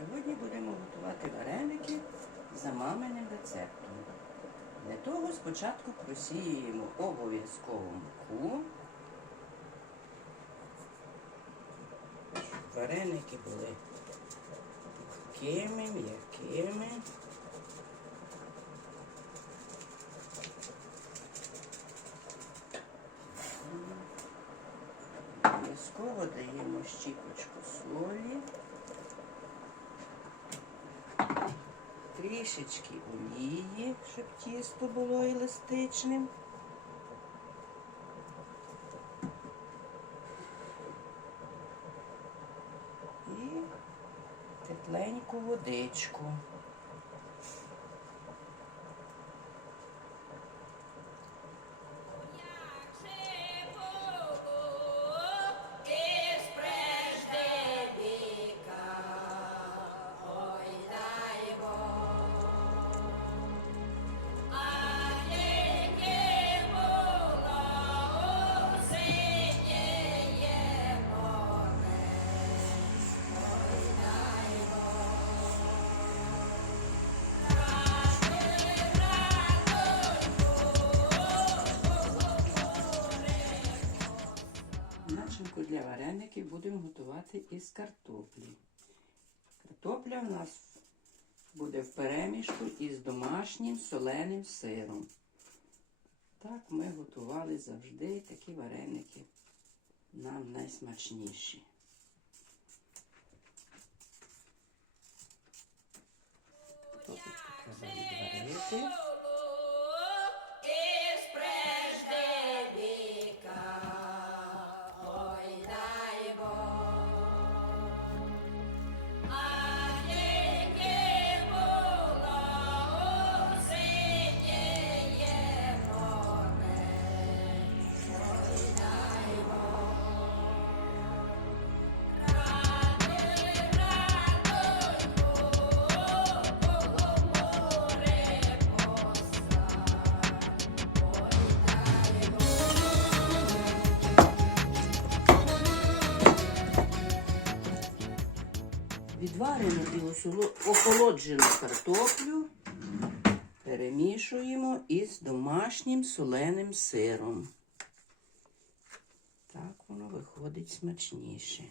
Сьогодні будемо готувати вареники за маминим рецептом. Для того спочатку просіємо обов'язково муку. Щоб Вареники були такими, м'якими. Обов'язково даємо щіпочку солі. Трішечки олії, щоб тісто було еластичним. І тепленьку водичку. Начинку для вареників будемо готувати із картоплі. Картопля в нас буде в перемішку із домашнім соленим сиром. Так ми готували завжди такі вареники нам найсмачніші. Картопельку треба відварити. Відварену і охолоджену картоплю перемішуємо із домашнім соленим сиром. Так воно виходить смачніше.